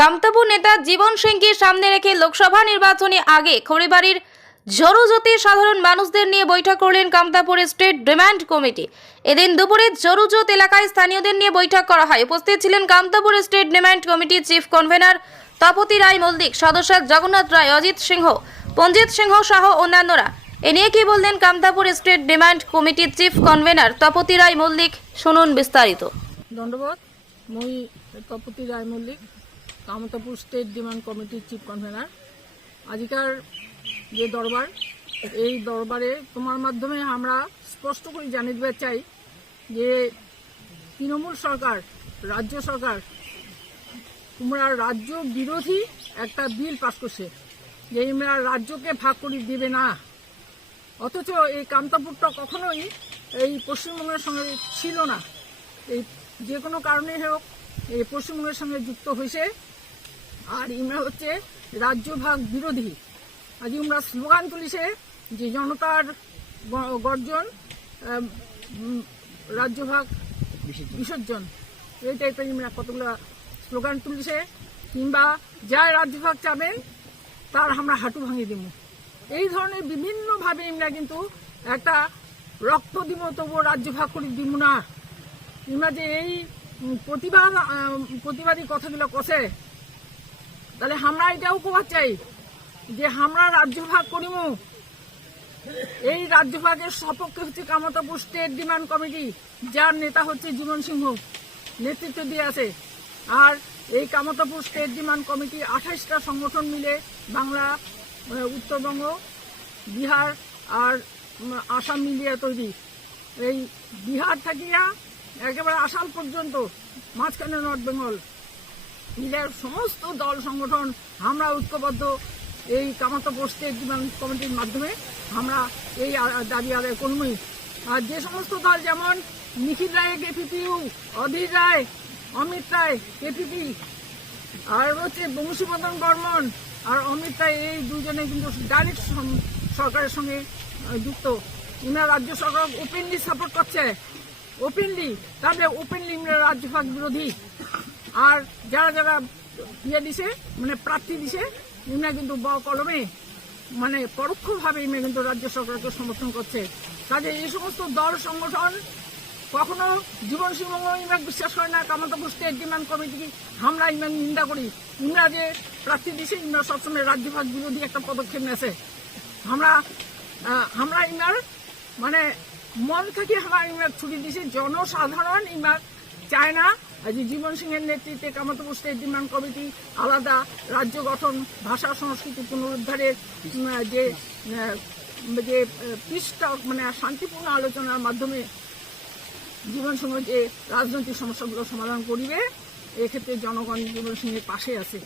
কামতাপুর নেতা জীবন সিংকে সামনে রেখে লোকসভা নির্বাচনে আগে খড়িবাড়ির জরুজতি সাধারণ মানুষদের নিয়ে বৈঠক করলেন কামতাপুর স্টেট ডিমান্ড কমিটি। এদিন দুপুরে জরুজত এলাকায় স্থানীয়দের নিয়ে বৈঠক করা হয়। উপস্থিত ছিলেন কামতাপুর স্টেট ডিমান্ড কমিটির চিফ কনভেনার তপতি রায় মল্লিক, সদস্য জগন্নাথ রায়, অজিত সিংহ, পঞ্জিত সিংহ সহ অন্যান্যরা। এ নিয়ে কি বললেন কামতাপুর স্টেট ডিমান্ড কমিটির চিফ কনভেনার তপতি রায় মল্লিক? শুনুন বিস্তারিত। ধন্যবাদ। মই তপতি রায় মল্লিক কামতাপুর স্টেট ডিমান্ড কমিটির চিফ কনভেনার আজিকার যে দরবার, এই দরবারে তোমার মাধ্যমে আমরা স্পষ্ট করে জানিয়ে দিতে চাই যে তৃণমূল সরকার, রাজ্য সরকার, তোমরা রাজ্য বিরোধী একটা বিল পাস করছে, যে তোমরা রাজ্যকে ভাগ করে দিবে না। অথচ এই কামতাপুরটা কখনোই এই পশ্চিমবঙ্গের সঙ্গে ছিল না। এই যে কোনো কারণে হোক, এই পশ্চিমবঙ্গের সঙ্গে যুক্ত হয়েছে। আর ইমরা হচ্ছে রাজ্য ভাগ বিরোধী। আজ আমরা স্লোগান তুলিছে যে জনতার গর্জন আম, উম, রাজ্য ভাগ বিসর্জন। এই টাইপের ইমরা কতগুলো স্লোগান তুলছে কিংবা যার রাজ্য ভাগ চাবেন তার আমরা হাঁটু ভাঙিয়ে দিব। এই ধরনের বিভিন্নভাবে আমরা কিন্তু একটা রক্ত দিব তবুও রাজ্য ভাগ করে দিব না। কিংবা যে এই প্রতিবাদ প্রতিবাদী কথাগুলো কষে তাহলে আমরা এটাও কোয়া চাই যে আমরা রাজ্য ভাগ করিব এই রাজ্য ভাগের সপক্ষে হচ্ছে কামতাপুর স্টেট ডিমান্ড কমিটি যার নেতা হচ্ছে জীবন সিংহ। নেতৃত্ব দিয়ে আছে। আর এই কামতাপুর স্টেট ডিমান্ড কমিটি আঠাশটা সংগঠন মিলে বাংলা উত্তরবঙ্গ, বিহার আর আসাম মিলিয়ে তৈরি। এই বিহার থাকিয়া একেবারে আসাম পর্যন্ত, মাঝখানে নর্থ বেঙ্গল। মিলে সমস্ত দল, সংগঠন, আমরা ঐক্যবদ্ধ। এই কামাতা স্টেট ডিমান্ড কমিটির মাধ্যমে আমরা এই দাবি আদায় করবই আর যে সমস্ত দল যেমন নিখিল রায় কেপিপিউ অধীর রায়, অমিত রায় কেপিপি আর হচ্ছে বংশীবদন বর্মন আর অমিত রায়, এই দুজনে কিন্তু ডাইরেক্ট সরকারের সঙ্গে যুক্ত। ইনারা রাজ্য সরকার ওপেনলি সাপোর্ট করছে। ওপেনলি তাহলে ওপেনলি ইমরা রাজ্য বিরোধী। আর যারা যারা ইয়ে দিছে মানে প্রার্থী দিছে, ইমরা কিন্তু বড় কলমে মানে পরোক্ষভাবে ইমরা কিন্তু রাজ্য সরকারকে সমর্থন করছে। কাজে এই সমস্ত দল, সংগঠন কখনো জীবন সিংহ ইমরান বিশ্বাস করে না কামতাপুর স্টেট ডিমান্ড কমিটি আমরা ইমান নিন্দা করি। ইমরা যে প্রার্থী দিছে, ইমরা সবসময় রাজ্যভাগ বিরোধী একটা পদক্ষেপ নেছে আমরা আমরা ইমার মানে মন থেকে আমরা ইমার ছুটি দিছি। জনসাধারণ ইমার চায় না জীবন সিংহের নেতৃত্বে কামতাপুর স্টেট ডিমান্ড কমিটি আলাদা রাজ্য গঠন, ভাষা, সংস্কৃতি পুনরুদ্ধারের যে যে পিসটা মানে শান্তিপূর্ণ আলোচনার মাধ্যমে জীবন সিংহ যে রাজনৈতিক সমস্যাগুলো সমাধান করিবে, এক্ষেত্রে জনগণ জীবন সিংহের পাশে আছে।